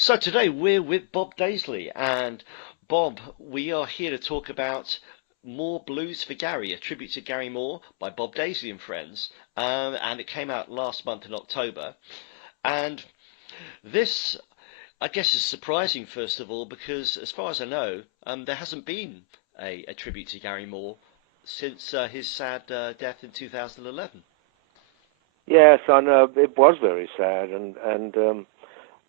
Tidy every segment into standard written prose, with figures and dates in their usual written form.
So today we're with Bob Daisley, and Bob, we are here to talk about More Blues for Gary, a tribute to Gary Moore by Bob Daisley and Friends, and it came out last month in October. And this, I guess, is surprising first of all because, as far as I know, there hasn't been a tribute to Gary Moore since his sad death in 2011. Yes, I know it was very sad, and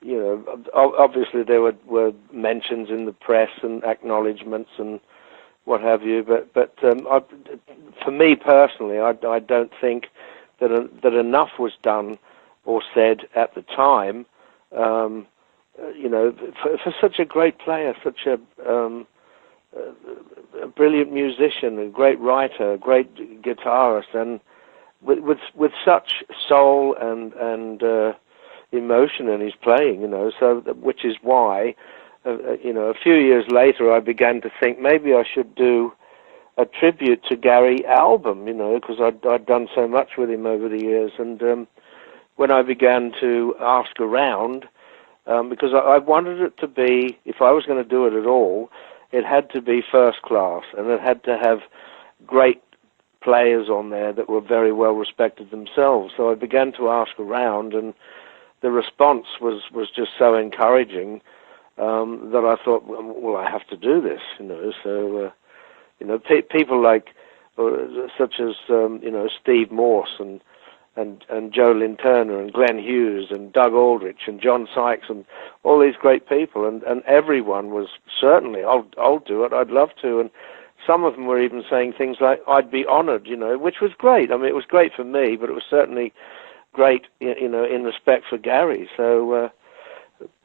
you know, obviously there were mentions in the press and acknowledgements and what have you, but for me personally, I don't think that enough was done or said at the time. You know, for such a great player, such a brilliant musician, a great writer, a great guitarist, and with such soul and emotion in his playing, you know. So which is why, you know, a few years later, I began to think maybe I should do a tribute to Gary album, you know, because I'd done so much with him over the years. And when I began to ask around, because I wanted it to be, if I was going to do it at all, it had to be first class, and it had to have great players on there that were very well respected themselves. So I began to ask around, and the response was just so encouraging that I thought, well, I have to do this, you know. So, you know, people like, such as, you know, Steve Morse and Joe Lynn Turner and Glenn Hughes and Doug Aldrich and John Sykes and all these great people, and everyone was certainly, I'll do it, I'd love to. And some of them were even saying things like, I'd be honored, you know, which was great. I mean, it was great for me, but it was certainly great, you know, in respect for Gary. So,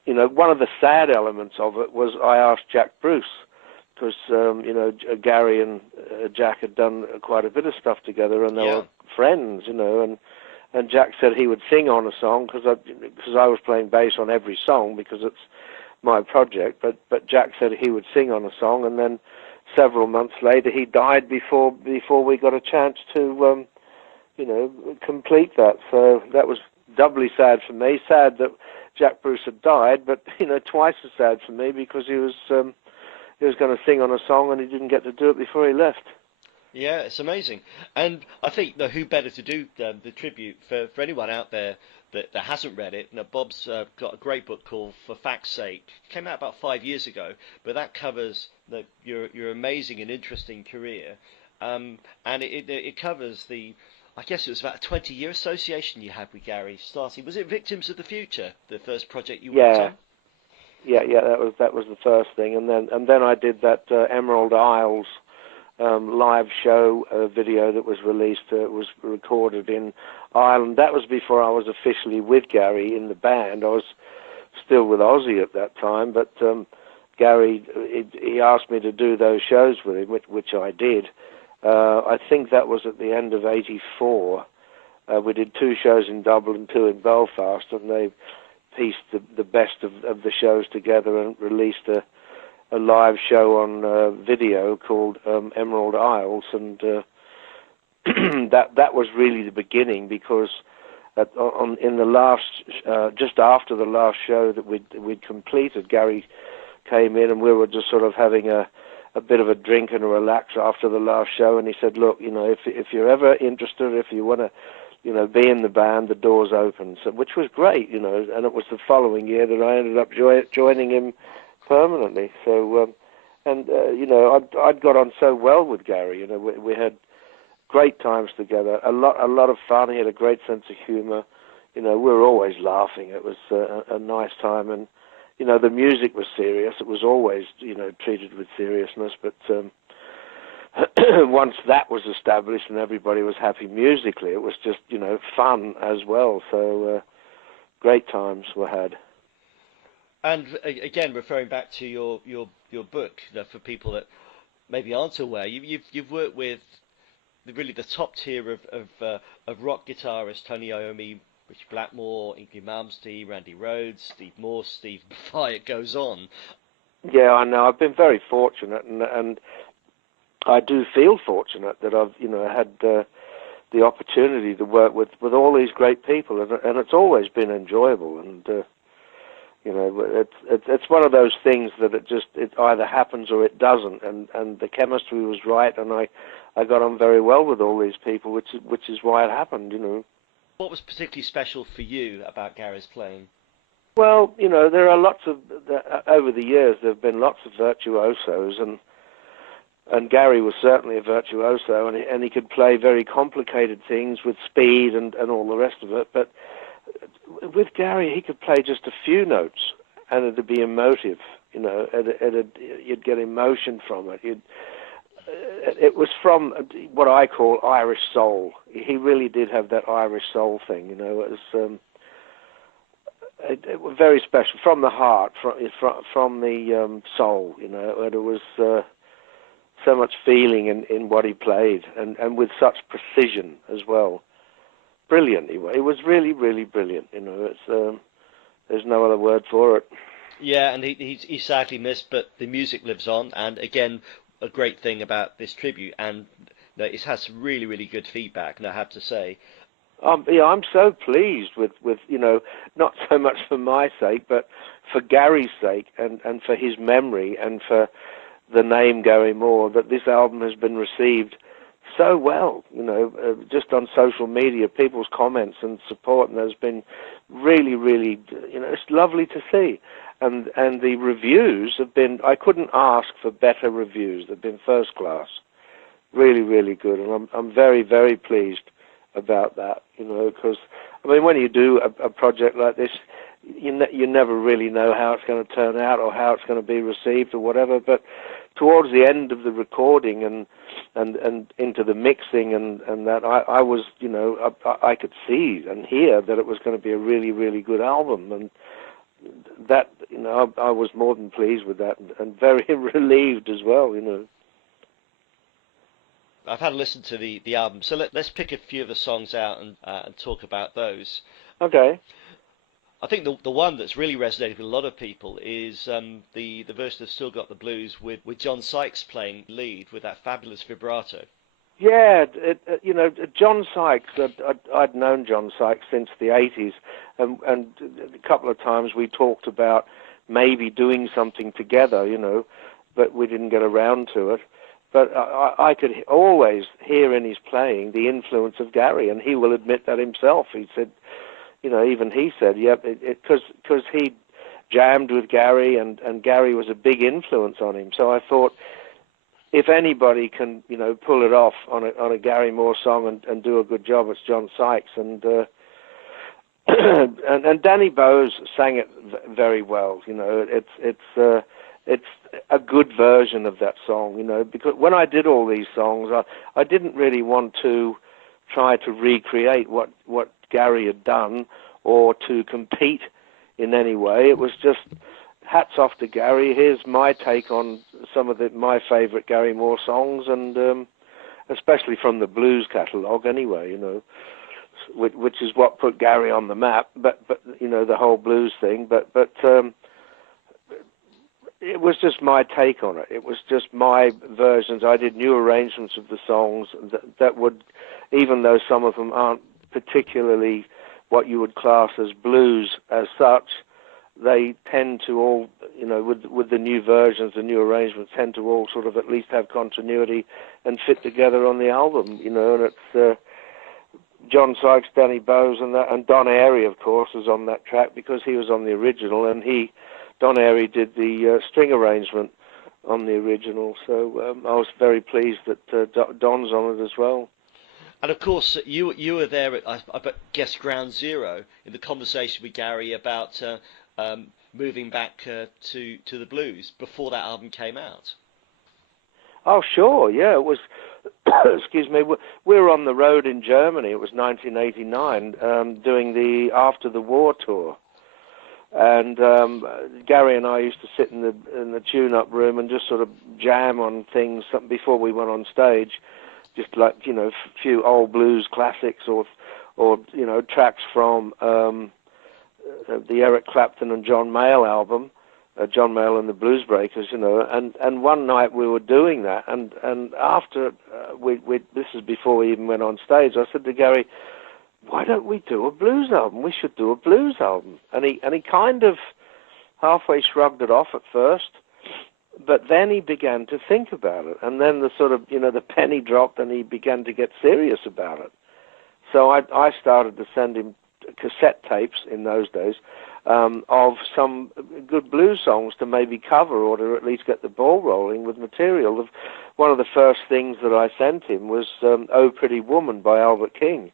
you know, one of the sad elements of it was I asked Jack Bruce, because, you know, Gary and Jack had done quite a bit of stuff together, and they were friends, you know, and Jack said he would sing on a song, because I was playing bass on every song, because it's my project, but Jack said he would sing on a song, and then several months later he died before we got a chance to, you know, complete that. So that was doubly sad for me. Sad that Jack Bruce had died, but, you know, twice as sad for me, because he was going to sing on a song and he didn't get to do it before he left. Yeah, it's amazing. And I think who better to do the tribute for anyone out there that hasn't read it. Now, Bob's got a great book called For Fact's Sake. It came out about 5 years ago, but that covers your amazing and interesting career. And it covers I guess it was about a 20-year association you had with Gary, starting. Was it Victims of the Future, the first project you worked on? Yeah, that was the first thing, and then I did that Emerald Isles live show video that was released. It was recorded in Ireland. That was before I was officially with Gary in the band. I was still with Ozzy at that time, but Gary, he asked me to do those shows with him, which I did. I think that was at the end of '84. We did 2 shows in Dublin, 2 in Belfast, and they pieced the best of the shows together and released a live show on video called Emerald Isles, and that was really the beginning, because in the last, just after the last show that we'd completed, Gary came in and we were just sort of having a bit of a drink and a relax after the last show, and he said, look, you know, if you're ever interested, if you want to, you know, be in the band, the door's open. So, which was great, you know, and it was the following year that I ended up joining him permanently. So, you know, I'd got on so well with Gary. You know, we had great times together, a lot of fun. He had a great sense of humor. You know, we were always laughing. It was a nice time, and you know, the music was serious. It was always, you know, treated with seriousness, but once that was established and everybody was happy musically, it was just, you know, fun as well. So great times were had. And again, referring back to your book, for people that maybe aren't aware, you've worked with really the top tier of rock guitarists: Tony Iommi, Richard Blackmore, Yngwie Malmsteen, Randy Rhoads, Steve Morse, Steve Vai. It goes on. Yeah, I know. I've been very fortunate, and I do feel fortunate that I've, you know, had the opportunity to work with all these great people, and it's always been enjoyable. And You know, it's one of those things that it either happens or it doesn't, and the chemistry was right, and I got on very well with all these people, which is why it happened, you know. What was particularly special for you about Gary's playing? Well, you know, there are lots of over the years there have been lots of virtuosos, and Gary was certainly a virtuoso, and he could play very complicated things with speed and all the rest of it. But with Gary, he could play just a few notes, and it'd be emotive. You know, you'd get emotion from it. It was from what I call Irish soul. He really did have that Irish soul thing. You know, it was it was very special, from the heart, from the soul. You know, and it was so much feeling in what he played, and with such precision as well. Brilliant. It was really, really brilliant. You know, it's there's no other word for it. Yeah, and he's sadly missed, but the music lives on. And again, a great thing about this tribute, and it has some really, really good feedback, and I have to say. Yeah, I'm so pleased with you know, not so much for my sake, but for Gary's sake, and for his memory, and for the name Gary Moore, that this album has been received so well. You know, just on social media, people's comments and support, and there's been really, really, you know, it's lovely to see. And the reviews have been, I couldn't ask for better reviews. They've been first class, really, really good, and I'm very, very pleased about that. You know, because I mean, when you do a project like this, you never really know how it's going to turn out or how it's going to be received or whatever. But towards the end of the recording and into the mixing and that, I was, you know, I could see and hear that it was going to be a really, really good album, and that, you know, I was more than pleased with that, and very relieved as well, you know. I've had a listen to the album, so let's pick a few of the songs out and talk about those. Okay. I think the one that's really resonated with a lot of people is the version of Still Got the Blues with John Sykes playing lead with that fabulous vibrato. Yeah, you know, John Sykes, I'd known John Sykes since the 80s, and a couple of times we talked about maybe doing something together, you know, but we didn't get around to it. But I could always hear in his playing the influence of Gary, and he will admit that himself. He said, you know, even he said, yeah, because he jammed with Gary, and Gary was a big influence on him. So I thought, if anybody can, you know, pull it off on a Gary Moore song and do a good job, it's John Sykes. And and Danny Bowes sang it very well. You know, it's a good version of that song. You know, because when I did all these songs, I didn't really want to try to recreate what Gary had done or to compete in any way. It was just hats off to Gary. Here's my take on some of my favourite Gary Moore songs, and especially from the blues catalogue anyway, you know, which is what put Gary on the map, but you know, the whole blues thing, but it was just my take on it. It was just my versions. I did new arrangements of the songs that would, even though some of them aren't particularly what you would class as blues as such, they tend to all, you know, with the new versions, the new arrangements tend to all sort of at least have continuity and fit together on the album, you know. And it's John Sykes, Danny Bowes, and Don Airey, of course, is on that track because he was on the original, and Don Airey did the string arrangement on the original. So I was very pleased that Don's on it as well. And of course, you were there at, I guess, ground zero in the conversation with Gary about moving back to the blues before that album came out. Oh, sure, yeah, it was. Excuse me, we were on the road in Germany. It was 1989, doing the After the War tour, and Gary and I used to sit in the tune-up room and just sort of jam on things before we went on stage. Just like, you know, a few old blues classics or you know, tracks from the Eric Clapton and John Mayall album, John Mayall and the Blues Breakers, you know. And one night we were doing that, and after this is before we even went on stage, I said to Gary, why don't we do a blues album? We should do a blues album. And he kind of halfway shrugged it off at first, but then he began to think about it, and then the sort of, the penny dropped, and he began to get serious about it. So I started to send him cassette tapes in those days of some good blues songs to maybe cover, or to at least get the ball rolling with material. One of the first things that I sent him was "Oh Pretty Woman" by Albert King,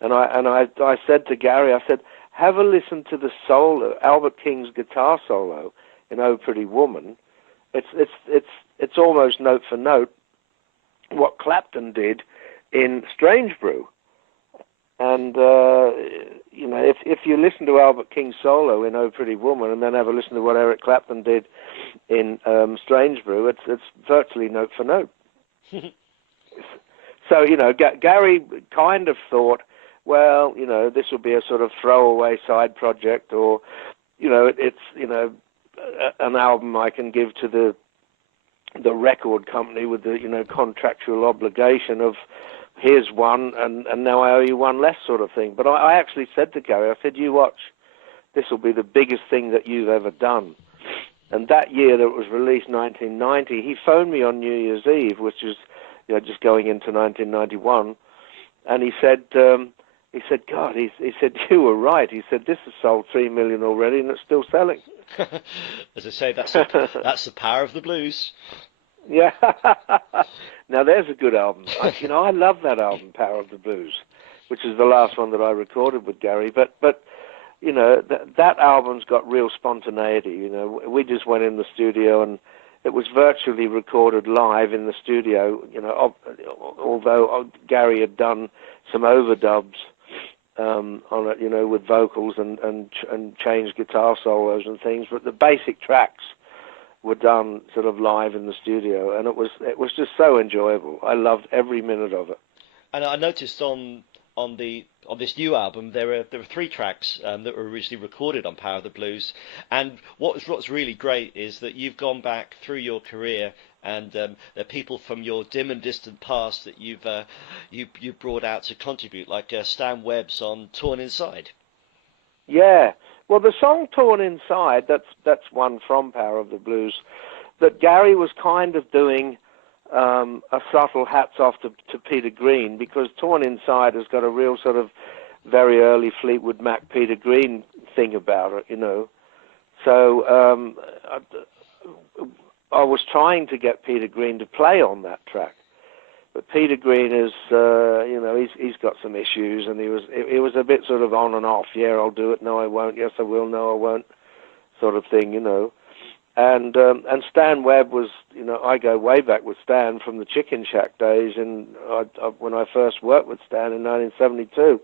and I said to Gary, I said, have a listen to the solo, Albert King's guitar solo in "Oh Pretty Woman." It's almost note for note what Clapton did in Strange Brew. And, if you listen to Albert King's solo in "Oh Pretty Woman" and then have a listen to what Eric Clapton did in Strange Brew, it's virtually note for note. So, Gary kind of thought, well, this will be a sort of throwaway side project, or, it's an album I can give to the record company with the, contractual obligation of, here's one, and now I owe you one less, sort of thing. But I actually said to Gary, I said, you watch, this will be the biggest thing that you've ever done. And that year that it was released, 1990, he phoned me on New Year's Eve, which is, just going into 1991, and he said, God, he said, you were right. He said, this has sold 3 million already, and it's still selling. As I say, that's the power of the blues. Yeah. Now there's a good album. I love that album, Power of the Blues, which is the last one that I recorded with Gary. But that album's got real spontaneity. We just went in the studio, and it was virtually recorded live in the studio. Although Gary had done some overdubs on it, with vocals and changed guitar solos and things, but the basic tracks were done sort of live in the studio, and it was just so enjoyable. I loved every minute of it. And I noticed on this new album there are 3 tracks that were originally recorded on Power of the Blues, and what's really great is that you've gone back through your career, and there are people from your dim and distant past that you've brought out to contribute, like Stan Webb's on "Torn Inside." Yeah. Well, the song "Torn Inside," that's one from Power of the Blues, that Gary was kind of doing a subtle hats off to Peter Green, because "Torn Inside" has got a real sort of very early Fleetwood Mac, Peter Green thing about it, So I was trying to get Peter Green to play on that track. But Peter Green is, he's got some issues, and he was a bit sort of on and off. Yeah, I'll do it. No, I won't. Yes, I will. No, I won't. Sort of thing, And Stan Webb was, I go way back with Stan from the Chicken Shack days, and when I first worked with Stan in 1972.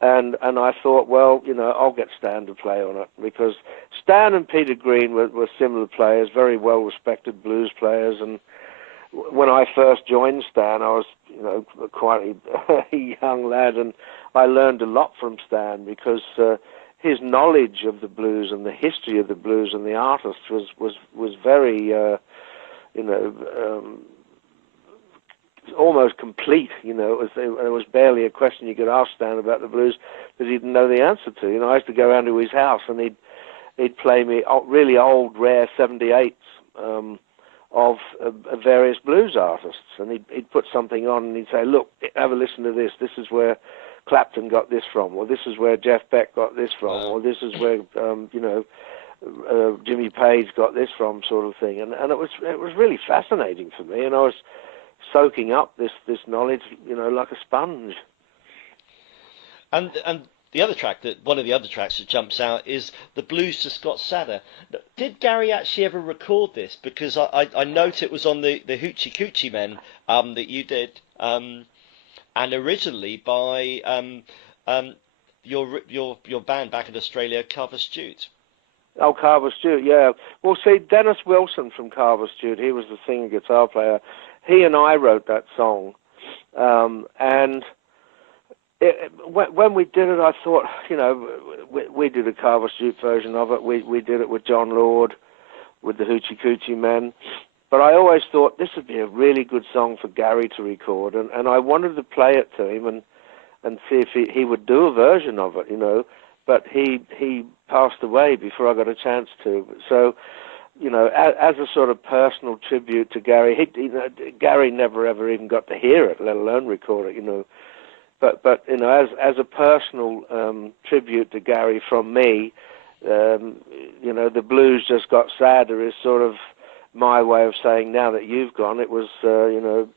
And I thought, well, I'll get Stan to play on it, because Stan and Peter Green were similar players, very well-respected blues players, and when I first joined Stan, I was, quite a young lad, and I learned a lot from Stan, because his knowledge of the blues and the history of the blues and the artists was very, almost complete. It was barely a question you could ask Stan about the blues that he didn't know the answer to. I used to go around to his house, and he'd play me really old, rare 78s. Of various blues artists, and he'd put something on, and he'd say, look, have a listen to this. This is where Clapton got this from, or this is where Jeff Beck got this from, or this is where Jimmy Page got this from, sort of thing. And it was really fascinating for me, and I was soaking up this knowledge, like a sponge. And one of the other tracks that jumps out is "The Blues to Scott Sadder." Did Gary actually ever record this? Because I note it was on the Hoochie Coochie Men that you did, and originally by your band back in Australia, Khavas Jute. Oh, Khavas Jute, yeah. Well, see, Dennis Wilson from Khavas Jute, he was the singer guitar player. He and I wrote that song, and when we did it, I thought, we did a Khavas Jute version of it. We did it with Jon Lord, with the Hoochie Coochie Men. But I always thought this would be a really good song for Gary to record, and I wanted to play it to him and see if he would do a version of it, but he passed away before I got a chance to. So, you know, as a sort of personal tribute to Gary, Gary never ever even got to hear it, let alone record it, you know. But you know, as a personal tribute to Gary from me, you know, the blues just got sadder is sort of my way of saying, now that you've gone, it was, you know,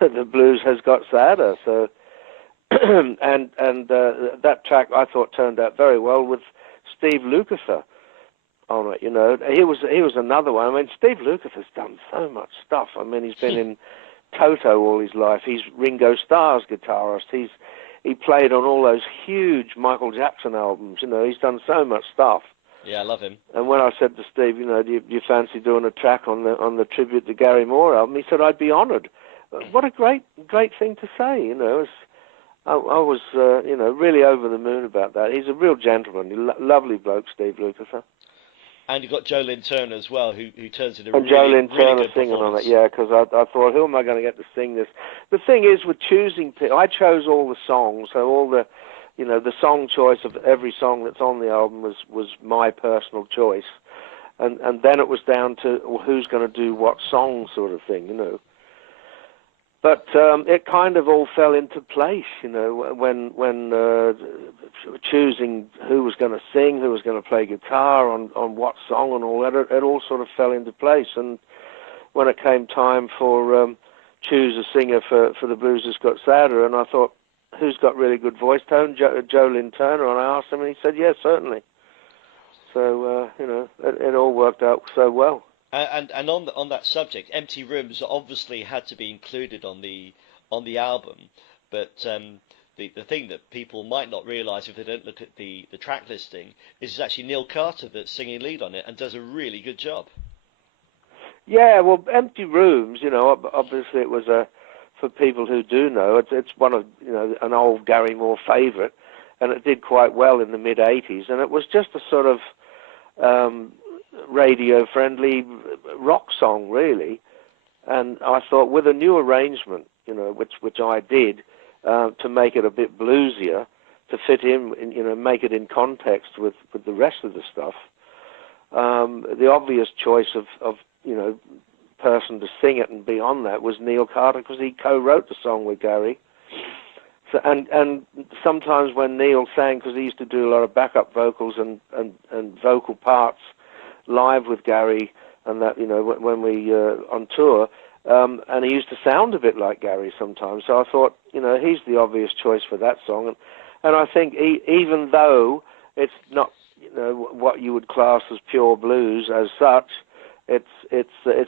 the blues has got sadder. So, and that track I thought turned out very well with Steve Lukather on it. You know, he was another one. I mean, Steve Lukather's done so much stuff. I mean, he's been in Toto all his life. He's Ringo Starr's guitarist. He played on all those huge Michael Jackson albums. You know, he's done so much stuff. Yeah, I love him. And when I said to Steve, you know, do you fancy doing a track on the tribute to Gary Moore album? He said, I'd be honoured. What a great thing to say. You know, I was you know, really over the moon about that. He's a real gentleman. Lovely bloke, Steve Lukather. And you've got Joe Lynn Turner as well, who turns into and really, Joe Lynn Turner really singing on it, yeah, because I thought, who am I going to get to sing this? The thing is, with choosing, I chose all the songs, so all the, you know, the song choice of every song that's on the album was my personal choice, and then it was down to, well, who's going to do what song, sort of thing, you know. But it kind of all fell into place, you know, when choosing who was going to sing, who was going to play guitar, on what song and all that, it all sort of fell into place. And when it came time for choose a singer for the Blues Has Got Sadder, and I thought, who's got really good voice tone? Joe Lynn Turner, and I asked him, and he said, yes, certainly. So, you know, it all worked out so well. And on that subject, Empty Rooms obviously had to be included on the album, but the thing that people might not realise if they don't look at the track listing is it's actually Neil Carter that's singing lead on it and does a really good job. Yeah, well, Empty Rooms, you know, obviously it was for people who do know, it's one of, you know, an old Gary Moore favourite, and it did quite well in the mid '80s, and it was just a sort of radio-friendly rock song, really. And I thought, with a new arrangement, you know, which I did, to make it a bit bluesier, to fit in, you know, make it in context with the rest of the stuff. The obvious choice of you know, person to sing it and be on that was Neil Carter, because he co-wrote the song with Gary. So, and sometimes when Neil sang, because he used to do a lot of backup vocals and vocal parts live with Gary, and that, you know, when we on tour, and he used to sound a bit like Gary sometimes. So I thought, you know, he's the obvious choice for that song, and I think even though it's not, you know, what you would class as pure blues as such, it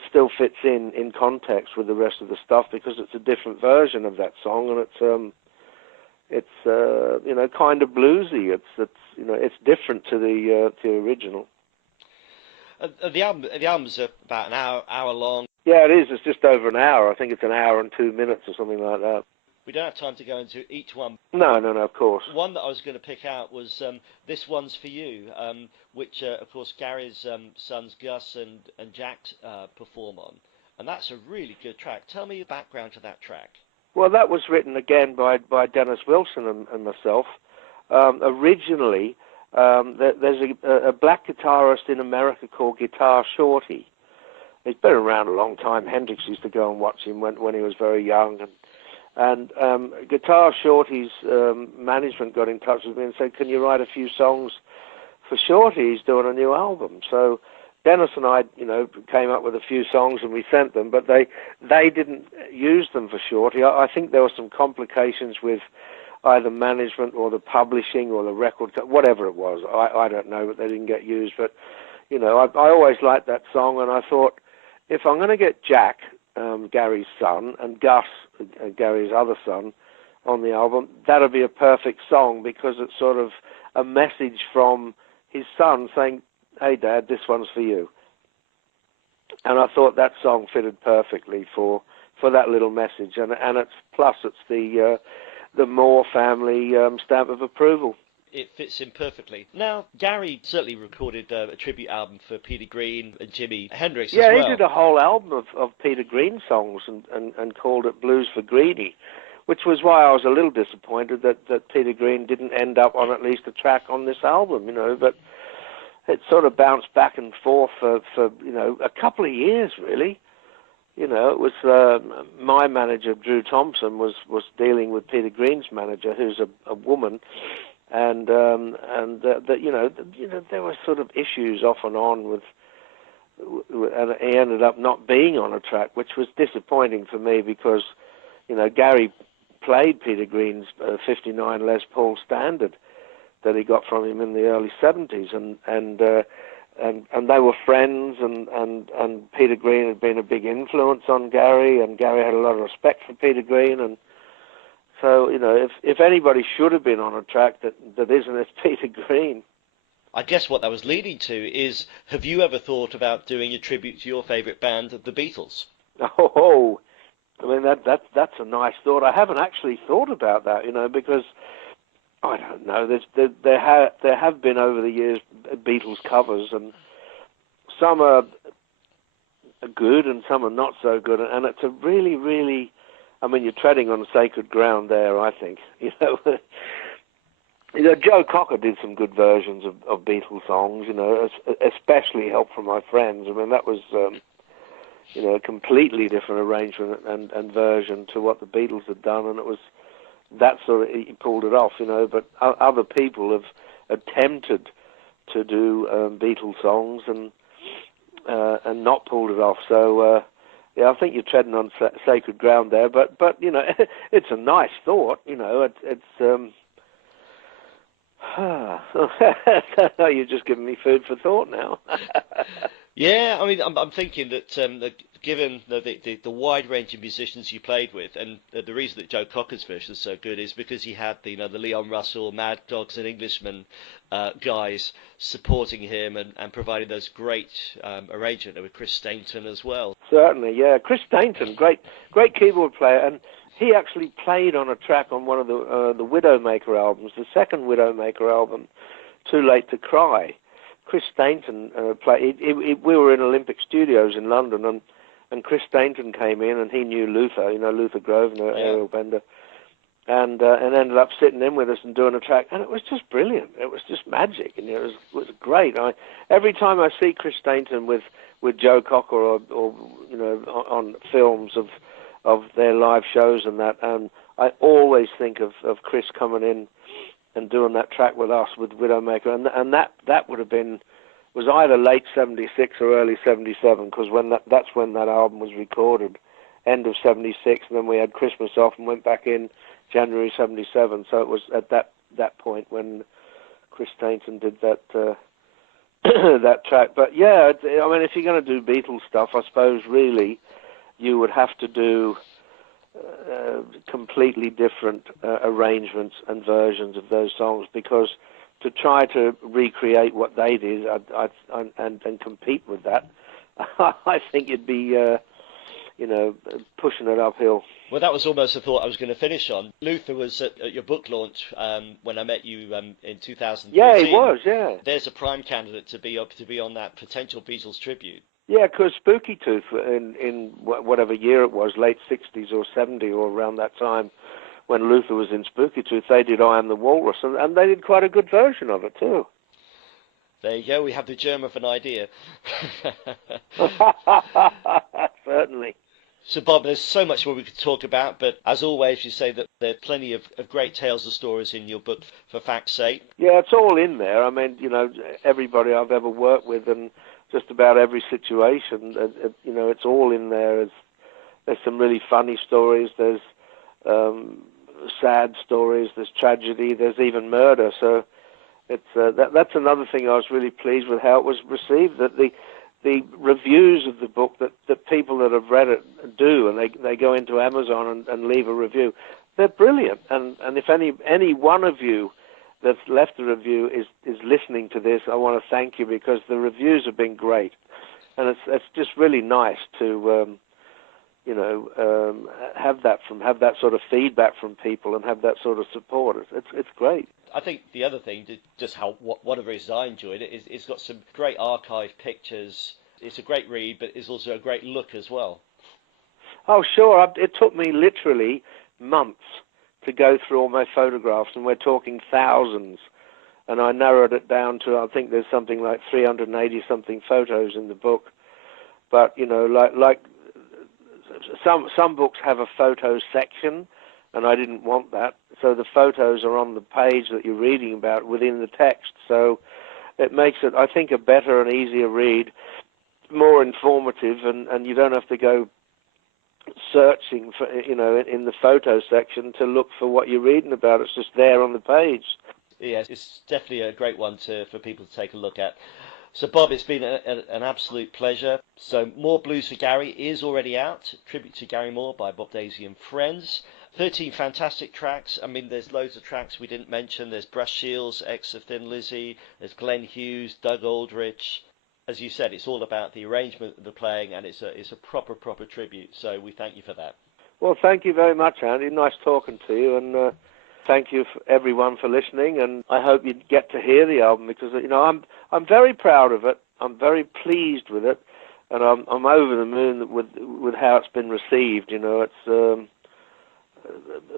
still fits in context with the rest of the stuff, because it's a different version of that song, and it's you know, kind of bluesy. It's you know, it's different to the original. The album's about an hour long. Yeah, it is. It's just over an hour. I think it's an hour and 2 minutes or something like that. We don't have time to go into each one. No, of course. One that I was going to pick out was This One's For You, which, of course, Gary's sons Gus and Jack perform on. And that's a really good track. Tell me the background to that track. Well, that was written again by Dennis Wilson and myself. Originally, there's a black guitarist in America called Guitar Shorty. He's been around a long time. Hendrix used to go and watch him when he was very young. And Guitar Shorty's management got in touch with me and said, can you write a few songs for Shorty? He's doing a new album. So Dennis and I, you know, came up with a few songs and we sent them, but they didn't use them for Shorty. I think there were some complications with either management or the publishing or the record, whatever it was. I don't know, but they didn't get used. But, you know, I always liked that song, and I thought, if I'm going to get Jack, Gary's son, and Gus, Gary's other son, on the album, that'll be a perfect song, because it's sort of a message from his son saying, hey, Dad, this one's for you. And I thought that song fitted perfectly for that little message. And it's the Moore family stamp of approval. It fits in perfectly. Now, Gary certainly recorded a tribute album for Peter Green and Jimi Hendrix as well. Yeah, he did a whole album of Peter Green songs and called it Blues for Greeny, which was why I was a little disappointed that Peter Green didn't end up on at least a track on this album, but it sort of bounced back and forth for a couple of years, really. It was my manager, Drew Thompson, was dealing with Peter Green's manager, who's a woman, and there were sort of issues off and on and he ended up not being on a track, which was disappointing for me because, Gary played Peter Green's 59 Les Paul Standard that he got from him in the early 70s, and they were friends, and Peter Green had been a big influence on Gary, and Gary had a lot of respect for Peter Green, and so, if anybody should have been on a track that isn't, it's Peter Green. I guess what that was leading to is, have you ever thought about doing a tribute to your favourite band, the Beatles? Oh, I mean, that's a nice thought. I haven't actually thought about that, because I don't know. There have been over the years Beatles covers, and some are good and some are not so good, and it's a really, really, I mean, you're treading on sacred ground there, I think. Joe Cocker did some good versions of Beatles songs, especially Help From My Friends. I mean, that was, a completely different arrangement and version to what the Beatles had done, and it was that sort of, he pulled it off, but other people have attempted to do Beatles songs and not pulled it off. So, I think you're treading on sacred ground there, but it's a nice thought, it's you're just giving me food for thought now. Yeah, I mean, I'm thinking that given the wide range of musicians you played with, and the reason that Joe Cocker's version is so good is because he had the Leon Russell, Mad Dogs and Englishmen guys supporting him and providing those great arrangements with Chris Stainton as well. Certainly, yeah, Chris Stainton, great keyboard player, and he actually played on a track on one of the Widowmaker albums, the second Widowmaker album, Too Late to Cry. Chris Stainton played. We were in Olympic Studios in London, and Chris Stainton came in, and he knew Luther, Luther Grosvenor, Ariel Bender, and ended up sitting in with us and doing a track, and it was just brilliant. It was just magic, and it was great. Every time I see Chris Stainton with Joe Cocker or on films of their live shows and that, I always think of Chris coming in and doing that track with us, with Widowmaker, and that would have was either late 76 or early 77, because that's when that album was recorded, end of 76, and then we had Christmas off and went back in January 77, so it was at that point when Chris Stainton did that that track. But yeah, I mean, if you're going to do Beatles stuff, I suppose really you would have to do completely different arrangements and versions of those songs, because to try to recreate what they did and compete with that, I think you'd be pushing it uphill. Well, that was almost a thought I was going to finish on. Luther was at your book launch when I met you in 2013. Yeah, he was. Yeah. There's a prime candidate to be on that potential Beatles tribute. Yeah, because Spooky Tooth, in whatever year it was, late 60s or 70 or around that time, when Luther was in Spooky Tooth, they did I Am the Walrus, and they did quite a good version of it, too. There you go, we have the germ of an idea. Certainly. So, Bob, there's so much more we could talk about, but as always, you say that there are plenty of great tales and stories in your book, for fact's sake. Yeah, it's all in there. I mean, everybody I've ever worked with and just about every situation, it's all in there. There's some really funny stories, there's sad stories, there's tragedy, there's even murder. So it's that's another thing I was really pleased with how it was received, that the reviews of the book that people that have read it do, and they go into Amazon and leave a review, they're brilliant. And if any one of you that's left a review is listening to this, I want to thank you, because the reviews have been great, and it's just really nice to have that sort of feedback from people and have that sort of support. It's great. I think the other thing, just one of the reasons I enjoyed it, is it's got some great archive pictures. It's a great read, but it's also a great look as well. Oh, sure. It took me literally months to go through all my photographs, and we're talking thousands. And I narrowed it down to, I think there's something like 380 something photos in the book. But you know, like some books have a photo section, and I didn't want that. So the photos are on the page that you're reading about within the text. So it makes it, I think, a better and easier read, more informative, and you don't have to go searching for, you know, in the photo section to look for what you're reading about. It's just there on the page. Yes, it's definitely a great one for people to take a look at. So, Bob, it's been an absolute pleasure. So, More Blues for Gary is already out. Tribute to Gary Moore by Bob Daisley and Friends. 13 fantastic tracks. I mean, there's loads of tracks we didn't mention. There's Brush Shields, X of Thin Lizzy. There's Glenn Hughes, Doug Aldrich. As you said, it's all about the arrangement, the playing, and it's a proper tribute. So we thank you for that. Well, thank you very much, Andy. Nice talking to you, and thank you everyone for listening. And I hope you get to hear the album, because you know I'm very proud of it. I'm very pleased with it, and I'm over the moon with how it's been received. You know, it's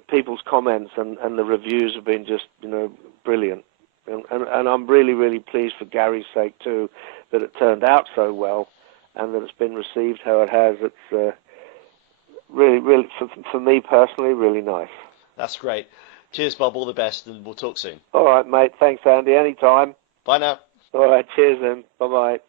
people's comments and the reviews have been just, you know, brilliant. And I'm really pleased for Gary's sake too, that it turned out so well and that it's been received how it has. It's really for me personally, really nice. That's great. Cheers, Bob. All the best, and we'll talk soon. All right, mate. Thanks, Andy. Anytime. Bye now. All right. Cheers then. Bye-bye.